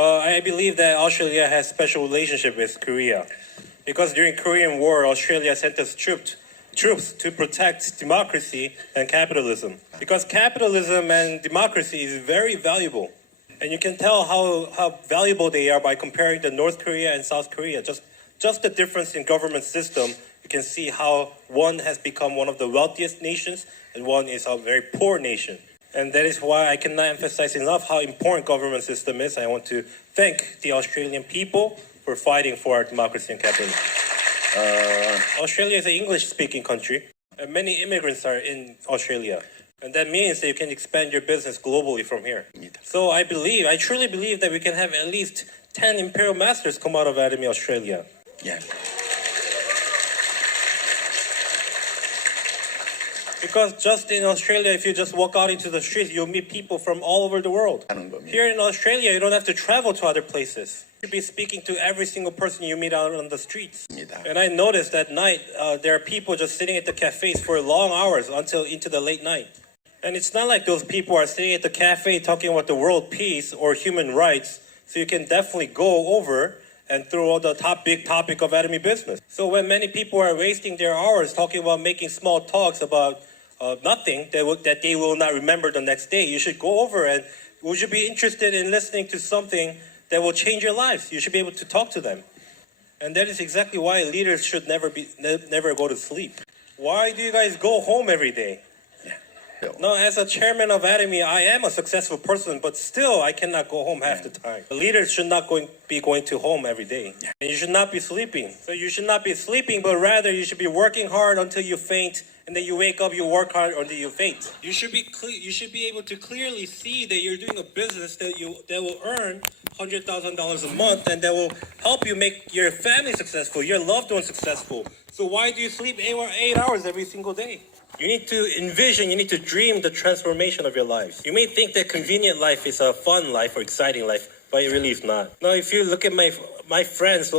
I believe that Australia has special relationship with Korea, because during Korean War, Australia sent us troops to protect democracy and capitalism. Because capitalism and democracy is very valuable, and you can tell how valuable they are by comparing the North Korea and South Korea. Just the difference in government system, you can see how one has become one of the wealthiest nations and one is a very poor nation. And that is why I cannot emphasize enough how important government system is. I want to thank the Australian people for fighting for our democracy and capitalism. Australia is an English-speaking country, and many immigrants are in Australia. And that means that you can expand your business globally from here. So I truly believe that we can have at least 10 Imperial Masters come out of Atomy Australia. Yeah. Because just in Australia, if you just walk out into the streets, you'll meet people from all over the world. Here in Australia, you don't have to travel to other places. You'll be speaking to every single person you meet out on the streets. And I noticed at night, there are people just sitting at the cafes for long hours until into the late night. And it's not like those people are sitting at the cafe talking about the world peace or human rights. So you can definitely go over and throw out the big topic of Atomy business. So when many people are wasting their hours talking about making small talks about nothing that they will not remember the next day, you should go over and would you be interested in listening to something that will change your lives? You should be able to talk to them. And that is exactly why leaders should never go to sleep. Why do you guys go home every day? No, as a chairman of Atomy, I am a successful person, but still I cannot go home half the time. The leaders should not be going to home every day. And you should not be sleeping. So you should not be sleeping, but rather you should be working hard until you faint, and then you wake up, you work hard until you faint. You should be able to clearly see that you're doing a business that will earn $100,000 a month, and that will help you make your family successful, your loved ones successful. So why do you sleep 8 hours every single day? You need to envision, you need to dream the transformation of your life. You may think that convenient life is a fun life or exciting life, but it really is not. Now, if you look at my friends,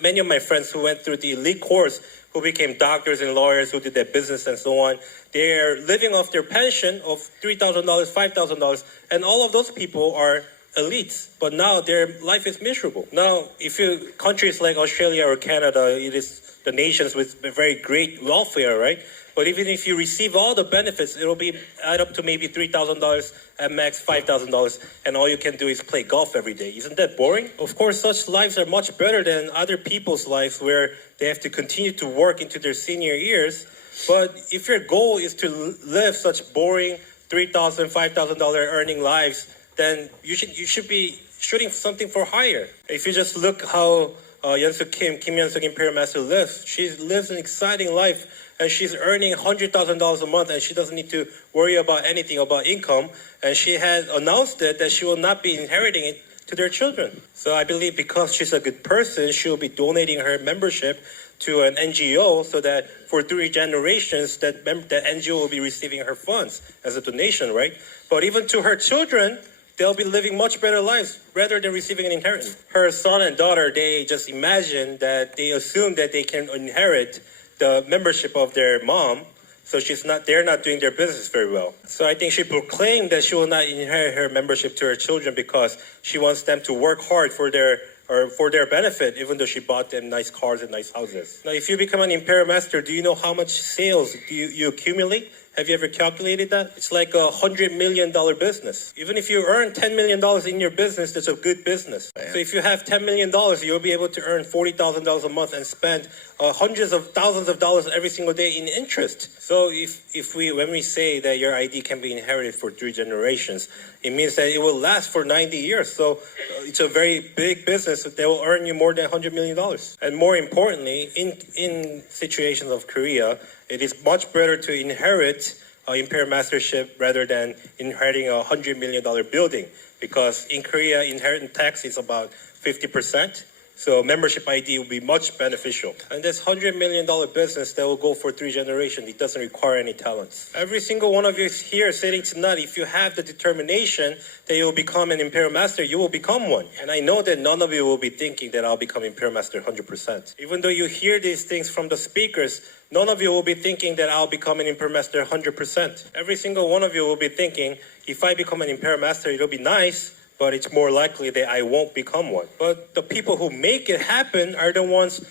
many of my friends who went through the elite course, who became doctors and lawyers, who did their business and so on, they're living off their pension of $3,000, $5,000, and all of those people are elites, but now their life is miserable. Now, countries like Australia or Canada, it is the nations with very great welfare, right? But even if you receive all the benefits, it'll add up to maybe $3,000 at max, $5,000, and all you can do is play golf every day. Isn't that boring? Of course, such lives are much better than other people's lives where they have to continue to work into their senior years. But if your goal is to live such boring $3,000, $5,000 earning lives, then you should be shooting something for higher. If you just look how Kim Yeon-suk Imperial Master lives, she lives an exciting life. And she's earning $100,000 a month, and she doesn't need to worry about anything about income. And she has announced that she will not be inheriting it to their children. So I believe because she's a good person, she will be donating her membership to an NGO so that for 3 generations, that NGO will be receiving her funds as a donation, right? But even to her children, they'll be living much better lives rather than receiving an inheritance. Her son and daughter, they just imagine that they assume that they can inherit the membership of their mom, so they're not doing their business very well. So I think she proclaimed that she will not inherit her membership to her children because she wants them to work hard for their benefit, even though she bought them nice cars and nice houses. Now, if you become an Imperial Master, do you know how much sales you accumulate? Have you ever calculated that? It's like a $100 million business. Even if you earn $10 million in your business, that's a good business. Yeah. So if you have $10 million, you'll be able to earn $40,000 a month and spend hundreds of thousands of dollars every single day in interest. So when we say that your ID can be inherited for 3 generations, it means that it will last for 90 years. So it's a very big business that will earn you more than $100 million. And more importantly, in situations of Korea, it is much better to inherit Imperial Mastership rather than inheriting a $100 million building, because in Korea, inheritance tax is about 50%. So membership ID will be much beneficial. And this $100 million business that will go for 3 generations, it doesn't require any talents. Every single one of you here sitting tonight, if you have the determination that you will become an Imperial Master, you will become one. And I know that none of you will be thinking that I'll become Imperial Master 100%. Even though you hear these things from the speakers, none of you will be thinking that I'll become an Imperial Master 100%. Every single one of you will be thinking, if I become an Imperial Master, it'll be nice, but it's more likely that I won't become one. But the people who make it happen are the ones,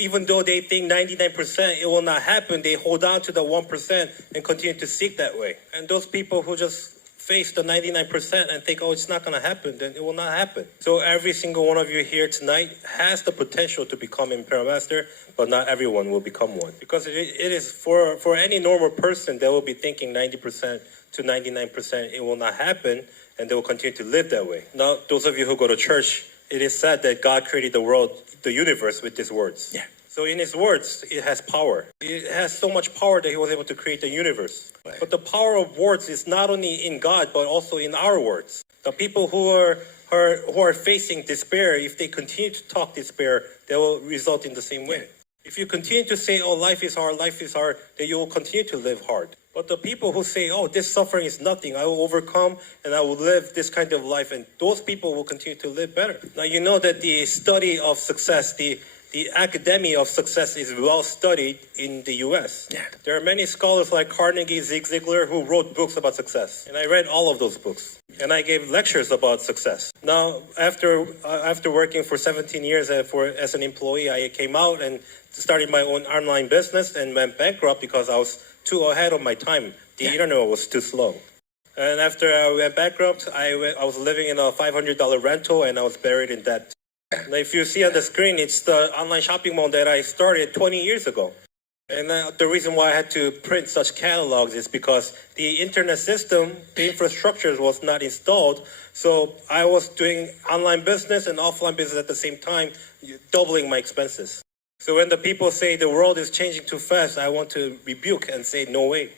even though they think 99% it will not happen, they hold on to the 1% and continue to seek that way. And those people who just face the 99% and think, oh, it's not going to happen, then it will not happen. So every single one of you here tonight has the potential to become Imperial Master, but not everyone will become one. Because it is for any normal person, they will be thinking 90% to 99% it will not happen, and they will continue to live that way. Now, those of you who go to church, it is said that God created the world, the universe with His words. Yeah. So in His words, it has power. It has so much power that He was able to create the universe. Right. But the power of words is not only in God, but also in our words. The people who are facing despair, if they continue to talk despair, they will result in the same way. If you continue to say, oh, life is hard, then you will continue to live hard. But the people who say, oh, this suffering is nothing, I will overcome and I will live this kind of life, and those people will continue to live better. Now, you know that the study of success, the academy of success is well studied in the US. Yeah. There are many scholars like Carnegie, Zig Ziglar, who wrote books about success. And I read all of those books. And I gave lectures about success. Now, after working for 17 years as an employee, I came out and started my own online business and went bankrupt because I was too ahead of my time. The internet was too slow. And after I went bankrupt, I was living in a $500 rental and I was buried in debt. Now, if you see on the screen, it's the online shopping mall that I started 20 years ago. And the reason why I had to print such catalogs is because the internet system, the infrastructure was not installed. So I was doing online business and offline business at the same time, doubling my expenses. So when the people say the world is changing too fast, I want to rebuke and say, no way.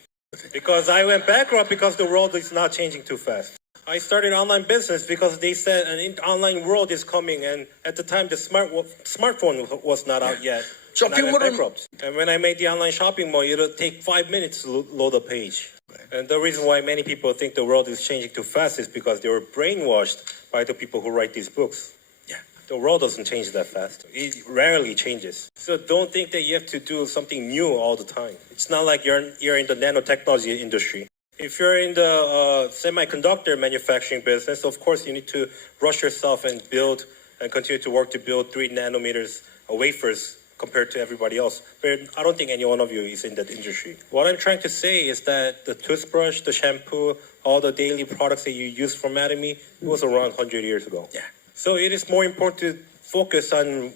Because I went bankrupt because the world is not changing too fast. I started online business because they said an online world is coming, and at the time the smartphone was not out yet. And I went bankrupt. And when I made the online shopping mall, it'll take 5 minutes to load a page. And the reason why many people think the world is changing too fast is because they were brainwashed by the people who write these books. The world doesn't change that fast. It rarely changes. So don't think that you have to do something new all the time. It's not like you're in the nanotechnology industry. If you're in the semiconductor manufacturing business, of course you need to rush yourself and build and continue to work to build 3 nanometers wafers compared to everybody else. But I don't think any one of you is in that industry. What I'm trying to say is that the toothbrush, the shampoo, all the daily products that you use from Atomy, it was around 100 years ago. Yeah. So it is more important to focus on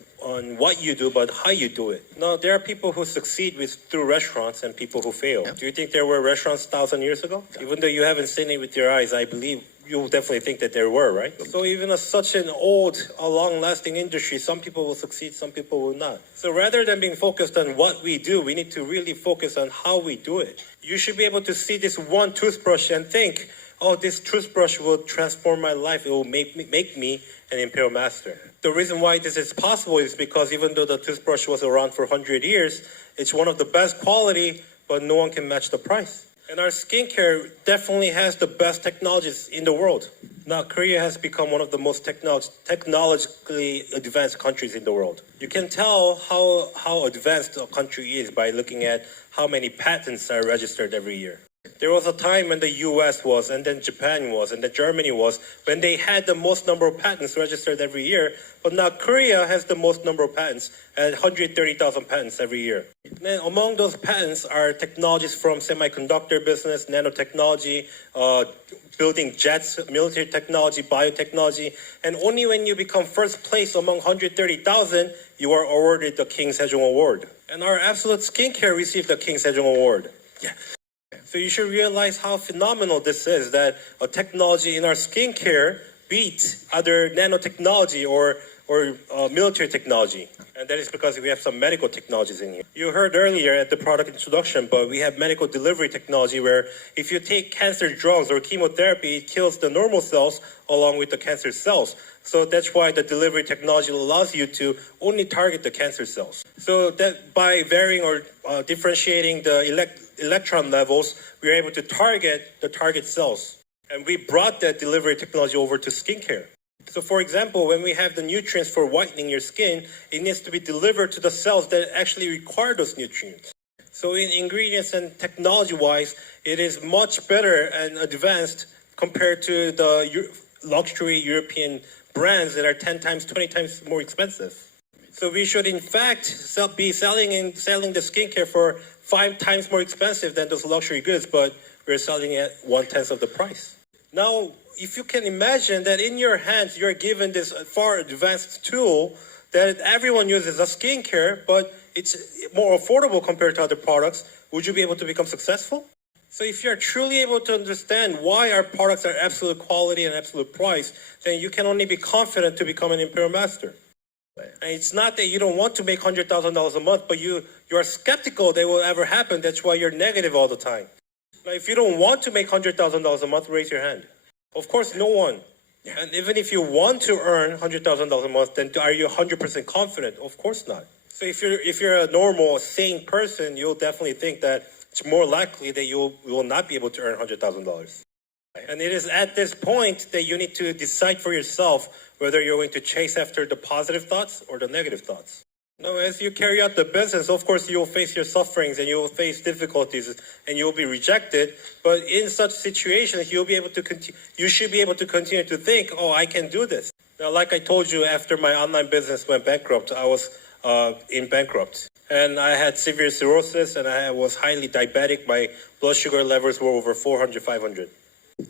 what you do, but how you do it. Now, there are people who succeed through restaurants and people who fail. Yeah. Do you think there were restaurants 1,000 years ago? Yeah. Even though you haven't seen it with your eyes, I believe you definitely think that there were, right? So even such an old, long-lasting industry, some people will succeed, some people will not. So rather than being focused on what we do, we need to really focus on how we do it. You should be able to see this one toothbrush and think, oh, this toothbrush will transform my life. It will make me an Imperial Master. The reason why this is possible is because even though the toothbrush was around for 100 years, it's one of the best quality, but no one can match the price. And our skincare definitely has the best technologies in the world. Now, Korea has become one of the most technologically advanced countries in the world. You can tell how advanced a country is by looking at how many patents are registered every year. There was a time when the US was, and then Japan was, and then Germany was, when they had the most number of patents registered every year. But now Korea has the most number of patents, at 130,000 patents every year. And then among those patents are technologies from semiconductor business, nanotechnology, building jets, military technology, biotechnology. And only when you become first place among 130,000, you are awarded the King Sejong Award. And our Absolute Skincare received the King Sejong Award. Yeah. So you should realize how phenomenal this is, that a technology in our skincare beats other nanotechnology or military technology. And that is because we have some medical technologies in here. You heard earlier at the product introduction, but we have medical delivery technology where if you take cancer drugs or chemotherapy, it kills the normal cells along with the cancer cells. So that's why the delivery technology allows you to only target the cancer cells. So that by varying or differentiating the electron levels, we are able to target the target cells. And we brought that delivery technology over to skincare. So for example, when we have the nutrients for whitening your skin, it needs to be delivered to the cells that actually require those nutrients. So in ingredients and technology-wise, it is much better and advanced compared to the luxury European brands that are 10 times, 20 times more expensive. So we should, in fact, be selling the skincare for 5 times more expensive than those luxury goods, but we're selling it 1/10 of the price. Now, if you can imagine that in your hands, you're given this far advanced tool that everyone uses as skincare, but it's more affordable compared to other products, would you be able to become successful? So if you're truly able to understand why our products are absolute quality and absolute price, then you can only be confident to become an Imperial Master. And it's not that you don't want to make $100,000 a month, but you are skeptical that will ever happen. That's why you're negative all the time. Now, if you don't want to make $100,000 a month, raise your hand. Of course, no one. Yeah. And even if you want to earn $100,000 a month, then are you 100% confident? Of course not. So if you're a normal, sane person, you'll definitely think that it's more likely that you will not be able to earn $100,000. And it is at this point that you need to decide for yourself whether you're going to chase after the positive thoughts or the negative thoughts. Now, as you carry out the business, of course, you'll face your sufferings and you'll face difficulties and you'll be rejected. But in such situations, you should be able to continue to think, oh, I can do this. Now, like I told you, after my online business went bankrupt, I was in bankrupt. And I had severe cirrhosis and I was highly diabetic. My blood sugar levels were over 400, 500.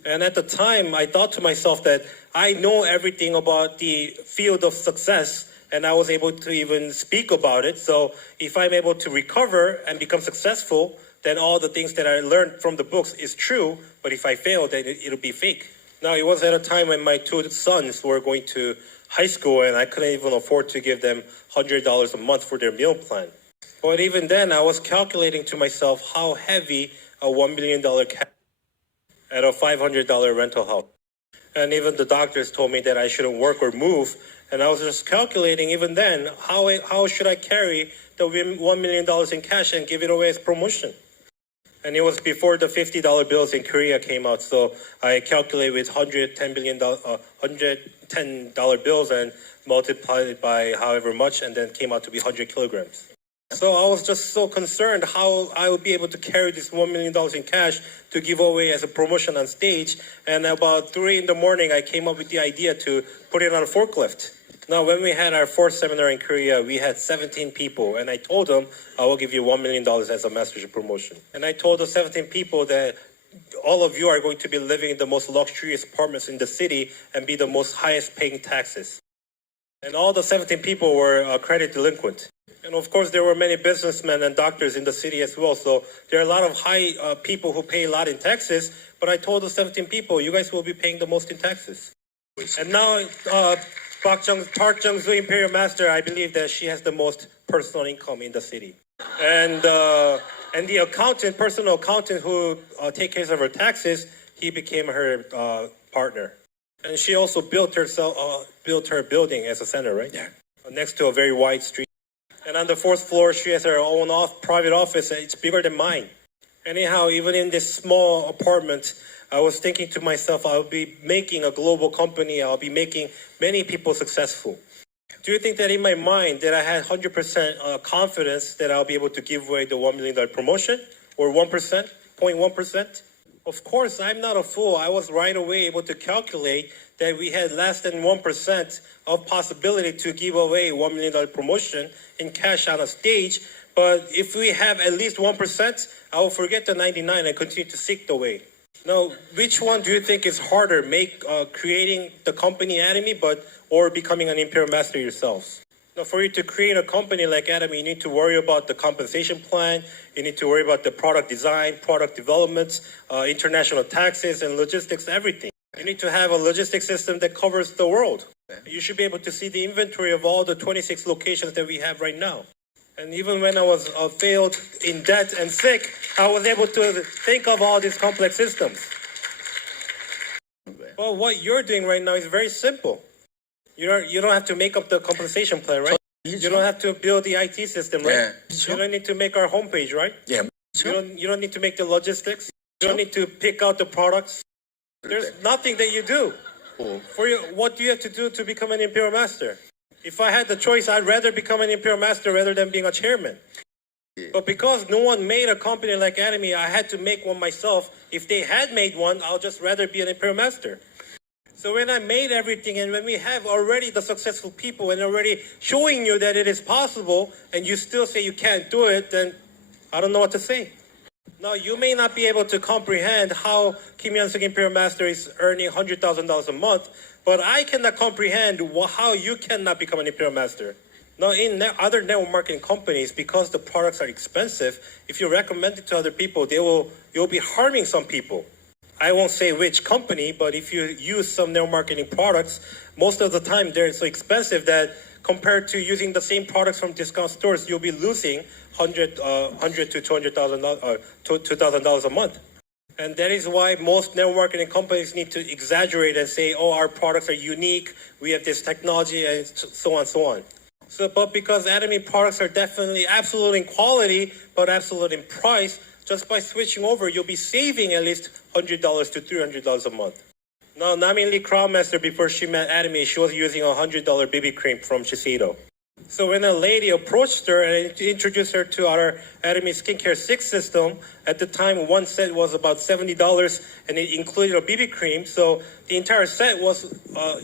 And at the time, I thought to myself that I know everything about the field of success, and I was able to even speak about it. So if I'm able to recover and become successful, then all the things that I learned from the books is true. But if I fail, then it'll be fake. Now, it was at a time when my 2 sons were going to high school, and I couldn't even afford to give them $100 a month for their meal plan. But even then, I was calculating to myself how heavy a $1 million cash at a $500 rental house. And even the doctors told me that I shouldn't work or move. And I was just calculating even then, how should I carry the $1 million in cash and give it away as promotion? And it was before the $50 bills in Korea came out. So I calculated with $110 bills and multiplied it by however much, and then came out to be 100 kilograms. So I was just so concerned how I would be able to carry this $1 million in cash to give away as a promotion on stage. And about 3 in the morning, I came up with the idea to put it on a forklift. Now, when we had our 4th seminar in Korea, we had 17 people. And I told them, I will give you $1 million as a mastership promotion. And I told the 17 people that all of you are going to be living in the most luxurious apartments in the city and be the most highest paying taxes. And all the 17 people were credit delinquent. And of course, there were many businessmen and doctors in the city as well. So there are a lot of high people who pay a lot in taxes. But I told the 17 people, you guys will be paying the most in taxes. And now, Park Jung-soo, Imperial Master, I believe that she has the most personal income in the city. And the accountant, personal accountant who takes care of her taxes, he became her partner. And she also built her building as a center, right? Yeah. Next to a very wide street. And on the 4th floor, she has her own private office. It's bigger than mine. Anyhow, even in this small apartment, I was thinking to myself, I'll be making a global company. I'll be making many people successful. Do you think that in my mind that I had 100% confidence that I'll be able to give away the $1 million promotion? Or 1%? 0.1%? Of course, I'm not a fool. I was right away able to calculate that we had less than 1% of possibility to give away $1 million promotion in cash on a stage. But if we have at least 1%, I will forget the 99 and continue to seek the way. Now, which one do you think is harder, creating the company Atomy, or becoming an Imperial Master yourselves? Now, for you to create a company like Atomy, you need to worry about the compensation plan. You need to worry about the product design, product development, international taxes and logistics, everything. You need to have a logistics system that covers the world. You should be able to see the inventory of all the 26 locations that we have right now. And even when I was failed, in debt and sick, I was able to think of all these complex systems. Well, what you're doing right now is very simple. You don't have to make up the compensation plan, right? You don't have to build the IT system, right? Yeah. You don't need to make our homepage, right? Yeah. You don't need to make the logistics. You don't need to pick out the products. There's nothing that you do. What do you have to do to become an Imperial Master? If I had the choice, I'd rather become an Imperial Master rather than being a chairman. But because no one made a company like Atomy, I had to make one myself. If they had made one, I'll just rather be an Imperial Master. So when I made everything and when we have already the successful people and already showing you that it is possible and you still say you can't do it, then I don't know what to say. Now, you may not be able to comprehend how Kim Hyun-suk Imperial Master is earning $100,000 a month, but I cannot comprehend how you cannot become an Imperial Master. Now, in other network marketing companies, because the products are expensive, if you recommend it to other people, you'll be harming some people. I won't say which company, but if you use some network marketing products, most of the time they're so expensive that compared to using the same products from discount stores, you'll be losing $100 to $2,000 a month. And that is why most network marketing companies need to exaggerate and say, oh, our products are unique, we have this technology, and so on and so on. But because Atomy products are definitely absolute in quality, but absolute in price, just by switching over, you'll be saving at least $100 to $300 a month. Now, Namin Lee Crown Master, before she met Atomy, she was using a $100 BB cream from Shiseido. So when a lady approached her and introduced her to our Atomy Skincare 6 system, at the time one set was about $70 and it included a BB cream. So the entire set was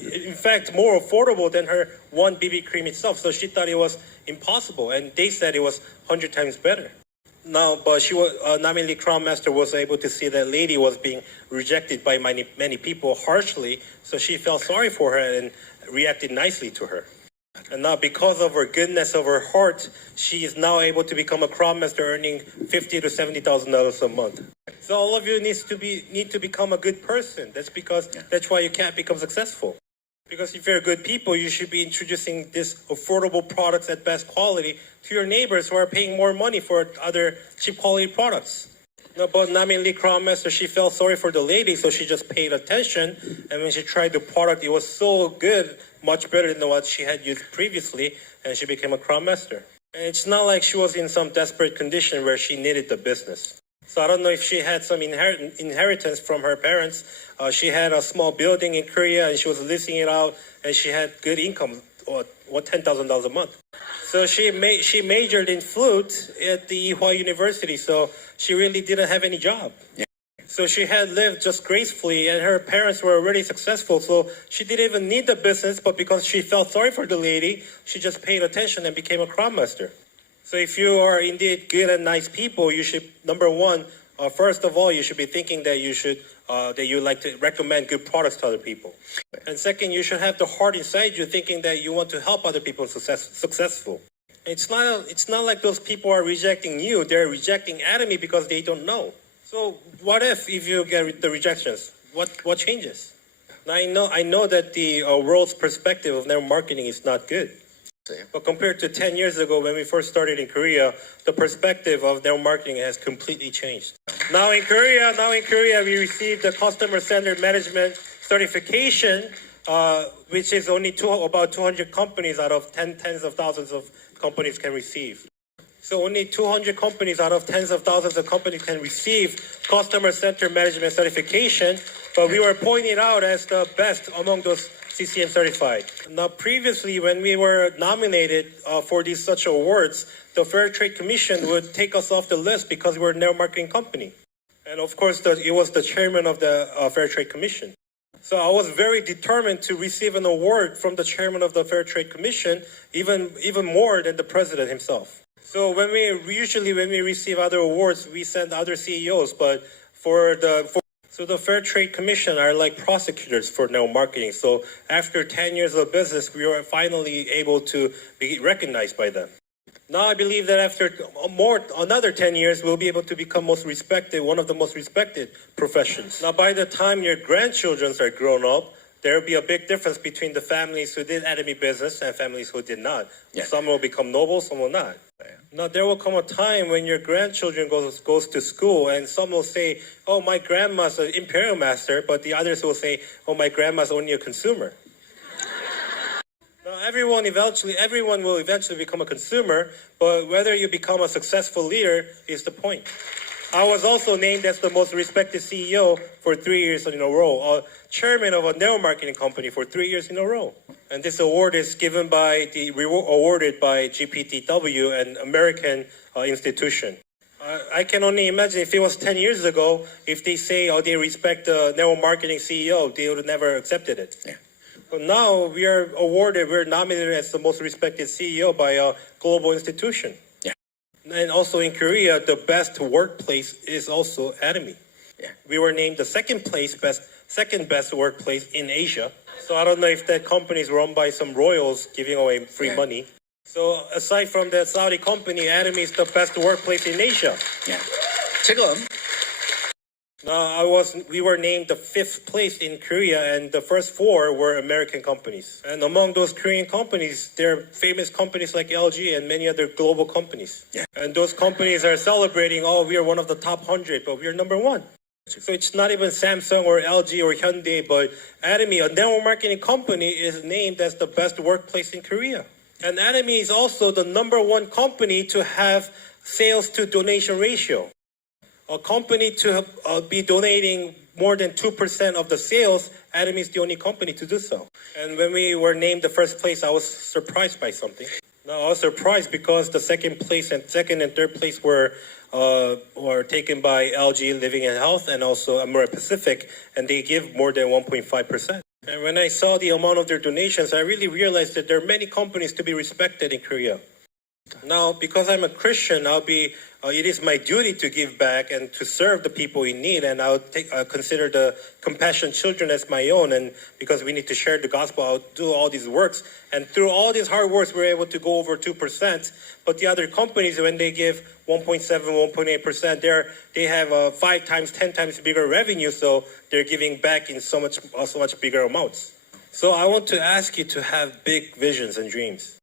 in fact more affordable than her one BB cream itself. So she thought it was impossible and they said it was 100 times better. Now, but Namin Lee Crown Master was able to see that lady was being rejected by many people harshly, so she felt sorry for her and reacted nicely to her. And now, because of her goodness of her heart, she is now able to become a Crown Master, earning $50,000 to $70,000 a month. So all of you need to become a good person. That's why you can't become successful. Because if you're good people, you should be introducing these affordable products at best quality to your neighbors who are paying more money for other cheap quality products. Now, but Namin Lee Crown Master, she felt sorry for the lady, so she just paid attention. And when she tried the product, it was so good, much better than what she had used previously, and she became a Crown Master. And it's not like she was in some desperate condition where she needed the business. So I don't know if she had some inheritance from her parents. She had a small building in Korea and she was leasing it out and she had good income, $10,000 a month. So she majored in flute at the Ewha University, so she really didn't have any job. Yeah. So she had lived just gracefully and her parents were already successful, so she didn't even need the business, but because she felt sorry for the lady, she just paid attention and became a Crown Master. So if you are indeed good and nice people, you should, number one, first of all, you should be thinking that you like to recommend good products to other people. And second, you should have the heart inside you thinking that you want to help other people successful. It's not like those people are rejecting you. They're rejecting Atomy because they don't know. So what if you get the rejections? What changes? Now, I know that the world's perspective of network marketing is not good. But compared to 10 years ago when we first started in Korea, the perspective of network marketing has completely changed. Now in Korea, we received the customer-centered management certification, which is only about 200 companies out of tens of thousands of companies can receive. So only 200 companies out of tens of thousands of companies can receive customer-centered management certification, but we were pointed out as the best among those CCM certified. Now, previously, when we were nominated for these such awards, the Fair Trade Commission would take us off the list because we're a network marketing company. And of course, it was the chairman of the Fair Trade Commission. So I was very determined to receive an award from the chairman of the Fair Trade Commission, even more than the president himself. So when we receive other awards, we send other CEOs, but so the Fair Trade Commission are like prosecutors for network marketing. So after 10 years of business, we were finally able to be recognized by them. Now I believe that after another 10 years, we'll be able to become one of the most respected professions. Now by the time your grandchildren are grown up, there will be a big difference between the families who did Atomy business and families who did not. Yeah. Some will become noble, some will not. Yeah. Now there will come a time when your grandchildren goes to school and some will say, oh, my grandma's an Imperial Master, but the others will say, oh, my grandma's only a consumer. Now everyone will eventually become a consumer, but whether you become a successful leader is the point. I was also named as the most respected CEO for 3 years in a row, chairman of a network marketing company for 3 years in a row. And this award is awarded by GPTW, an American institution. I can only imagine if it was 10 years ago, if they say, oh, they respect the network marketing CEO, they would have never accepted it. Yeah. But now we're nominated as the most respected CEO by a global institution. Yeah. And also in Korea, the best workplace is also Atomy. Yeah. We were named the second best workplace in Asia. So I don't know if that company is run by some royals giving away free money. So aside from the Saudi company, Atomy is the best workplace in Asia. Yeah. 지금 We were named the 5th place in Korea, and the first 4 were American companies. And among those Korean companies, there are famous companies like LG and many other global companies. Yeah. And those companies are celebrating, oh, we are one of the top 100, but we are number 1. So it's not even Samsung or LG or Hyundai, but Atomy, a network marketing company, is named as the best workplace in Korea. And Atomy is also the number 1 company to have sales to donation ratio. A company to be donating more than 2% of the sales, Atomy is the only company to do so. And when we were named the first place, I was surprised by something. Now, I was surprised because the second and third place were taken by LG Living and Health and also Amura Pacific, and they give more than 1.5%. And when I saw the amount of their donations, I really realized that there are many companies to be respected in Korea. Now, because I'm a Christian, it is my duty to give back and to serve the people in need, and I'll consider the compassion children as my own, and because we need to share the gospel, I'll do all these works. And through all these hard works, we're able to go over 2%, but the other companies, when they give 1.7, 1.8%, they have 5 times, 10 times bigger revenue, so they're giving back in so much bigger amounts. So I want to ask you to have big visions and dreams.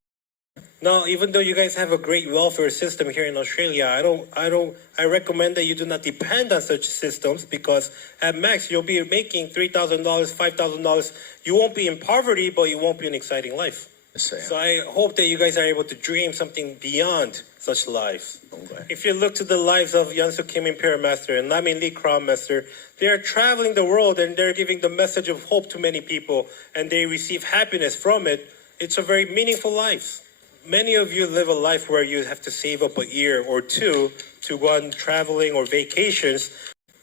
Now, even though you guys have a great welfare system here in Australia, I recommend that you do not depend on such systems, because at max you'll be making $3,000, $5,000. You won't be in poverty, but you won't be an exciting life. So I hope that you guys are able to dream something beyond such lives. Okay. If you look to the lives of Yansu Kim Imperial Master and Lamin Lee Crown Master, they are traveling the world and they're giving the message of hope to many people, and they receive happiness from it. It's a very meaningful life. Many of you live a life where you have to save up a year or 2 to go on traveling or vacations.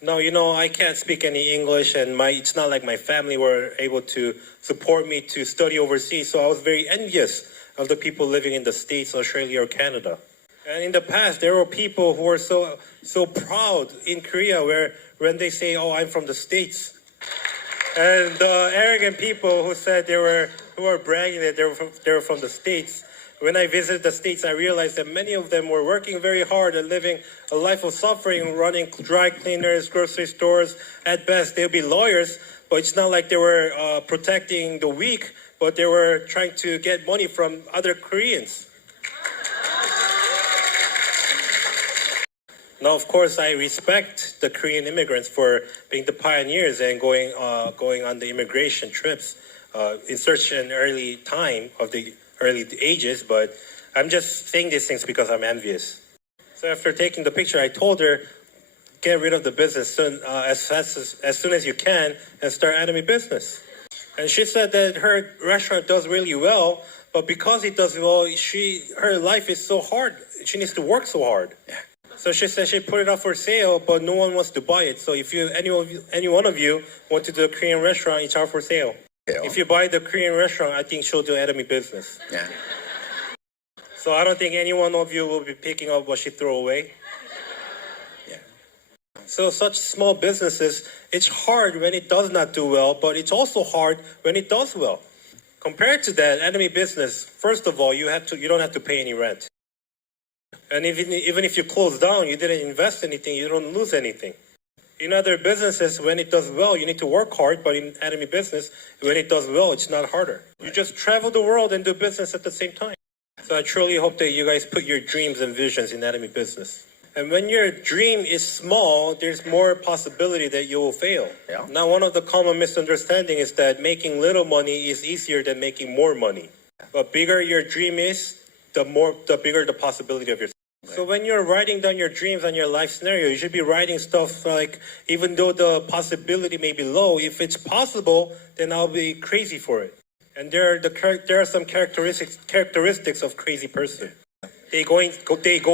Now, I can't speak any English, and it's not like my family were able to support me to study overseas, so I was very envious of the people living in the States, Australia, or Canada. And in the past, there were people who were so proud in Korea when they say, oh, I'm from the States. And the arrogant people who said who were bragging that they were from the States. When I visited the States, I realized that many of them were working very hard and living a life of suffering, running dry cleaners, grocery stores. At best, they'll be lawyers, but it's not like they were protecting the weak, but they were trying to get money from other Koreans. Now, of course, I respect the Korean immigrants for being the pioneers and going on the immigration trips in such an early time of the early ages, but I'm just saying these things because I'm envious. So after taking the picture, I told her, get rid of the business as soon as you can and start Atomy business. And she said that her restaurant does really well, but because it does well, her life is so hard. She needs to work so hard. So she said she put it up for sale, but no one wants to buy it. So if any one of you want to do a Korean restaurant, it's out for sale. If you buy the Korean restaurant, I think she'll do Atomy business. Yeah. So I don't think any one of you will be picking up what she threw away. Yeah. So such small businesses, it's hard when it does not do well, but it's also hard when it does well. Compared to that, Atomy business, first of all, you don't have to pay any rent. And even if you close down, you didn't invest anything, you don't lose anything. In other businesses, when it does well, you need to work hard, but in Atomy business, when it does well, it's not harder. You just travel the world and do business at the same time. So I truly hope that you guys put your dreams and visions in Atomy business. And when your dream is small, there's more possibility that you will fail. Yeah. Now, one of the common misunderstandings is that making little money is easier than making more money. But bigger your dream is, the bigger the possibility of your. So when you're writing down your dreams and your life scenario, you should be writing stuff like, even though the possibility may be low, if it's possible, then I'll be crazy for it. And there are some characteristics of crazy person. They go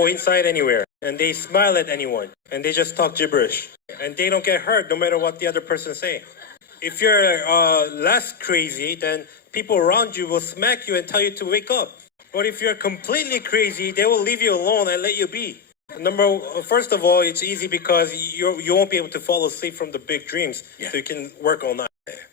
inside anywhere. And they smile at anyone. And they just talk gibberish. And they don't get hurt no matter what the other person say. If you're less crazy, then people around you will smack you and tell you to wake up. But if you're completely crazy, they will leave you alone and let you be. First of all, it's easy because you won't be able to fall asleep from the big dreams, so you can work all night.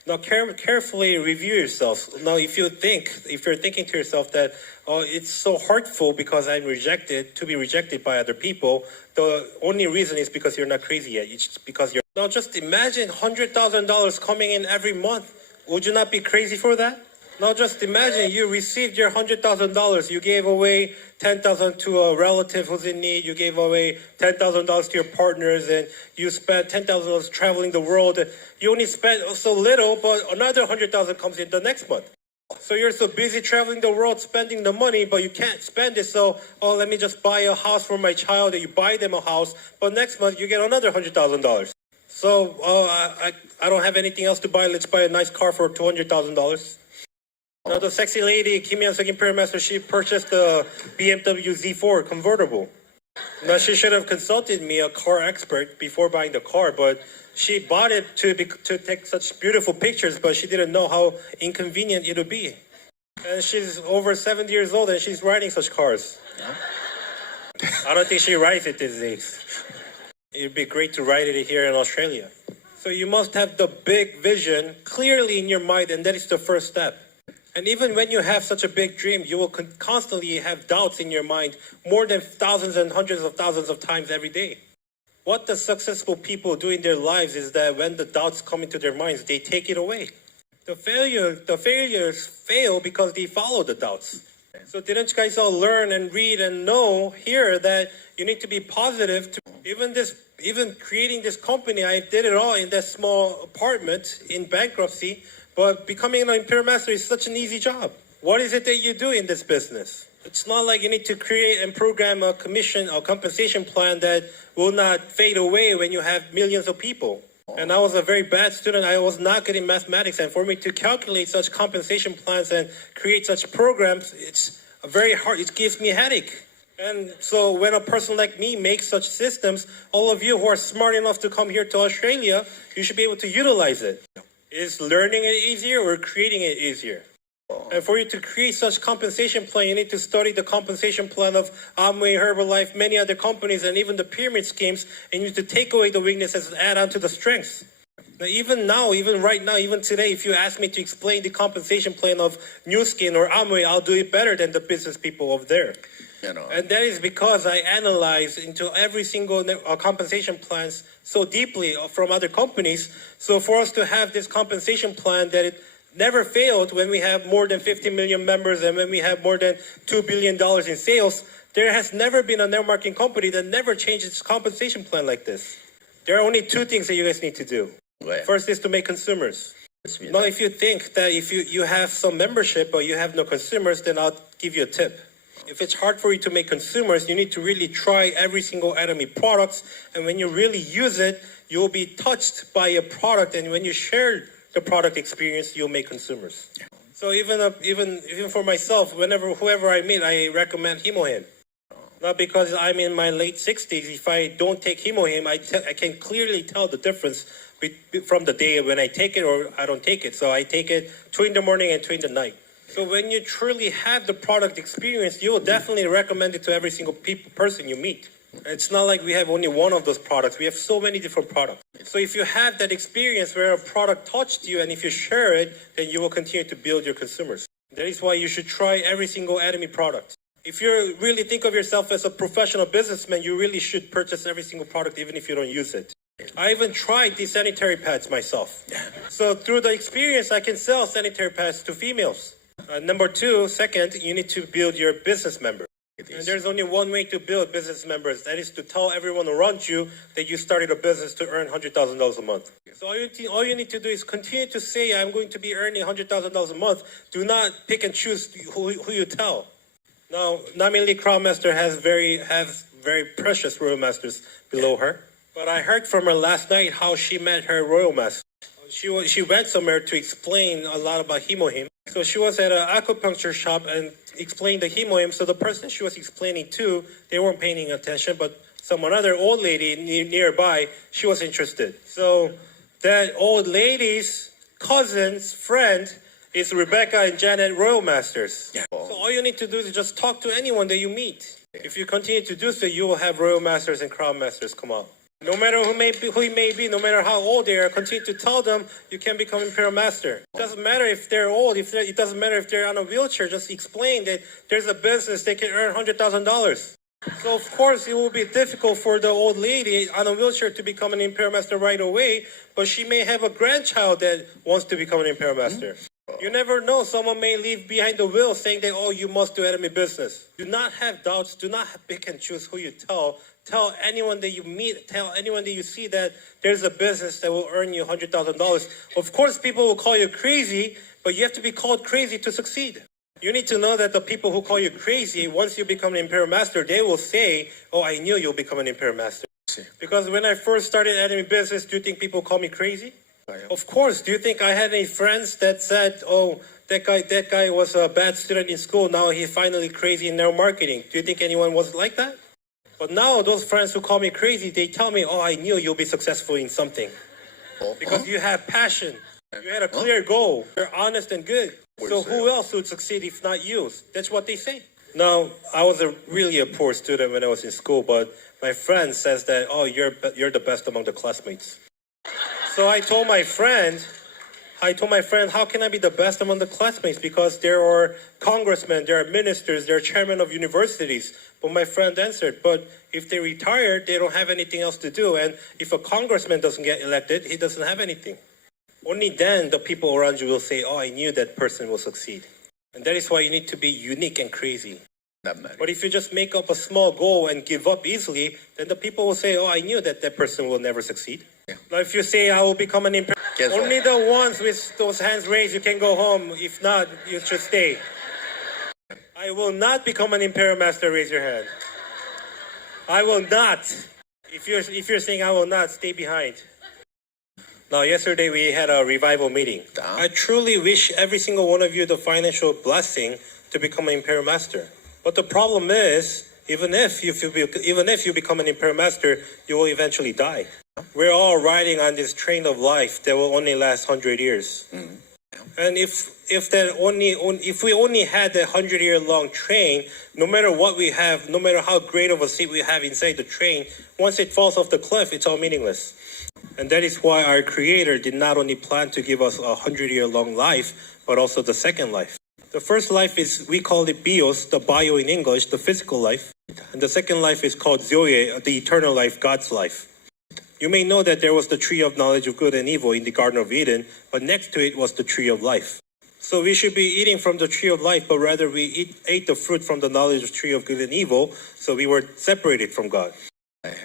Now, carefully review yourself. Now, if you're thinking to yourself that, oh, it's so hurtful because I'm to be rejected by other people, the only reason is because you're not crazy yet. It's because you're. Now, just imagine $100,000 coming in every month. Would you not be crazy for that? Now, just imagine you received your $100,000. You gave away $10,000 to a relative who's in need. You gave away $10,000 to your partners, and you spent $10,000 traveling the world. You only spent so little, but another $100,000 comes in the next month. So you're so busy traveling the world, spending the money, but you can't spend it. So, let me just buy a house for my child, and you buy them a house. But next month you get another $100,000. So, I don't have anything else to buy. Let's buy a nice car for $200,000. Now, the sexy lady, Kim Hyun-suk, Imperial Master, she purchased the BMW Z4 convertible. Now, she should have consulted me, a car expert, before buying the car, but she bought it to take such beautiful pictures, but she didn't know how inconvenient it would be. And she's over 70 years old, and she's riding such cars. I don't think she rides it these days. It'd be great to ride it here in Australia. So you must have the big vision clearly in your mind, and that is the first step. And even when you have such a big dream, you will constantly have doubts in your mind more than thousands and hundreds of thousands of times every day. What the successful people do in their lives is that when the doubts come into their minds, they take it away. The failures fail because they follow the doubts. So didn't you guys all learn and read and know here that you need to be positive? Even creating this company, I did it all in that small apartment in bankruptcy. But becoming an Imperial Master is such an easy job. What is it that you do in this business? It's not like you need to create and program a compensation plan that will not fade away when you have millions of people. And I was a very bad student. I was not good in mathematics. And for me to calculate such compensation plans and create such programs, it's very hard. It gives me a headache. And so when a person like me makes such systems, all of you who are smart enough to come here to Australia, you should be able to utilize it. Is learning it easier or creating it easier? And for you to create such compensation plan, you need to study the compensation plan of Amway, Herbalife, many other companies, and even the pyramid schemes, and you need to take away the weaknesses and add on to the strengths. Even right now, even today, if you ask me to explain the compensation plan of New Skin or Amway, I'll do it better than the business people over there. And that is because I analyze into every single compensation plans so deeply from other companies. So for us to have this compensation plan that it never failed when we have more than 50 million members and when we have more than $2 billion in sales, there has never been a networking company that never changed its compensation plan like this. There are only two things that you guys need to do. First is to make consumers. Now, if you think that if you have some membership but you have no consumers, then I'll give you a tip. If it's hard for you to make consumers, you need to really try every single Atomy products. And when you really use it, you'll be touched by a product. And when you share the product experience, you'll make consumers. So even for myself, whoever I meet, I recommend Himohim. Not because I'm in my late 60s. If I don't take Himohim, I can clearly tell the difference from the day when I take it or I don't take it. So I take it 2 in the morning and 2 in the night. So when you truly have the product experience, you will definitely recommend it to every single person you meet. It's not like we have only one of those products. We have so many different products. So if you have that experience where a product touched you and if you share it, then you will continue to build your consumers. That is why you should try every single Atomy product. If you really think of yourself as a professional businessman, you really should purchase every single product even if you don't use it. I even tried these sanitary pads myself. So through the experience, I can sell sanitary pads to females. Second, you need to build your business members. And there's only one way to build business members. That is to tell everyone around you that you started a business to earn $100,000 a month. So all you need to do is continue to say, I'm going to be earning $100,000 a month. Do not pick and choose who you tell. Now, Nami Lee Crown Master has very precious Royal Masters below her. But I heard from her last night how she met her Royal Master. She went somewhere to explain a lot about Himohim. So she was at an acupuncture shop and explained the Himohim. So the person she was explaining to, they weren't paying attention, but another old lady nearby, she was interested. So that old lady's cousin's friend is Rebecca and Janet Royal Masters. Yeah. So all you need to do is just talk to anyone that you meet. If you continue to do so, you will have Royal Masters and Crown Masters come out. No matter who he may be, no matter how old they are, continue to tell them you can become Imperial Master. It doesn't matter if they're old, it doesn't matter if they're on a wheelchair, just explain that there's a business they can earn $100,000. So of course it will be difficult for the old lady on a wheelchair to become an Imperial Master right away, but she may have a grandchild that wants to become an Imperial Master. You never know, someone may leave behind the wheel saying that, oh, you must do enemy business. Do not have doubts, do not pick and choose who you tell. Tell anyone that you meet, tell anyone that you see that there's a business that will earn you $100,000. Of course, people will call you crazy, but you have to be called crazy to succeed. You need to know that the people who call you crazy, once you become an Imperial Master, they will say, oh, I knew you'll become an Imperial Master. Because when I first started enemy business, do you think people call me crazy? Of course. Do you think I had any friends that said, oh, that guy was a bad student in school, now he's finally crazy in network marketing? Do you think anyone was like that? But now those friends who call me crazy, they tell me, oh, I knew you'll be successful in something. Because you have passion. You had a clear goal. You're honest and good. So who else would succeed if not you? That's what they say. Now, I was really a poor student when I was in school, but my friend says that, oh, you're the best among the classmates. So I told my friend, how can I be the best among the classmates? Because there are congressmen, there are ministers, there are chairmen of universities. But my friend answered, but if they retire, they don't have anything else to do. And if a congressman doesn't get elected, he doesn't have anything. Only then the people around you will say, oh, I knew that person will succeed. And that is why you need to be unique and crazy. But if you just make up a small goal and give up easily, then the people will say, oh, I knew that person will never succeed. Yeah. Now, if you say, I will become an Imperial, only the ones with those hands raised, you can go home. If not, you should stay. I will not become an Imperial Master, raise your hand. I will not. If you're saying I will not, stay behind. Now, yesterday we had a revival meeting. I truly wish every single one of you the financial blessing to become an Imperial Master. But the problem is, even if you become an Imperial Master, you will eventually die. We're all riding on this train of life that will only last 100 years. Mm-hmm. And if we only had that 100-year-long train, no matter what we have, no matter how great of a seat we have inside the train, once it falls off the cliff, it's all meaningless. And that is why our Creator did not only plan to give us a 100-year-long life, but also the second life. The first life is, we call it bios, the bio in English, the physical life. And the second life is called zoe, the eternal life, God's life. You may know that there was the tree of knowledge of good and evil in the Garden of Eden, but next to it was the tree of life. So we should be eating from the tree of life, but rather we ate the fruit from the knowledge of tree of good and evil, so we were separated from God.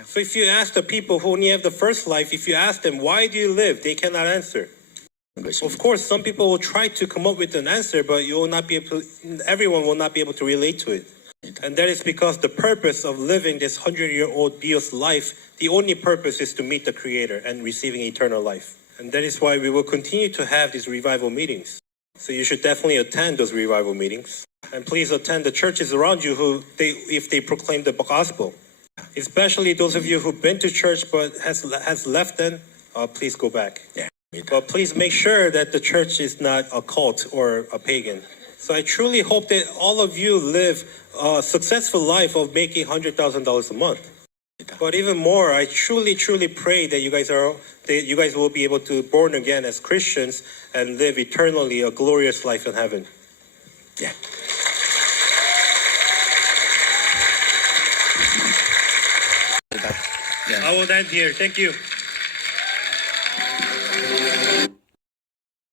So if you ask the people who only have the first life, if you ask them, why do you live? They cannot answer. Of course, some people will try to come up with an answer, but everyone will not be able to relate to it. And that is because the purpose of living this 100-year-old bios life, the only purpose is to meet the Creator and receiving eternal life. And that is why we will continue to have these revival meetings. So you should definitely attend those revival meetings. And please attend the churches around you if they proclaim the gospel. Especially those of you who've been to church but has left then, please go back. Yeah. But please make sure that the church is not a cult or a pagan. So I truly hope that all of you live a successful life of making $100,000 a month. But even more, I truly pray that you guys will be able to born again as Christians and live eternally a glorious life in heaven. Yeah. I will end here. Thank you.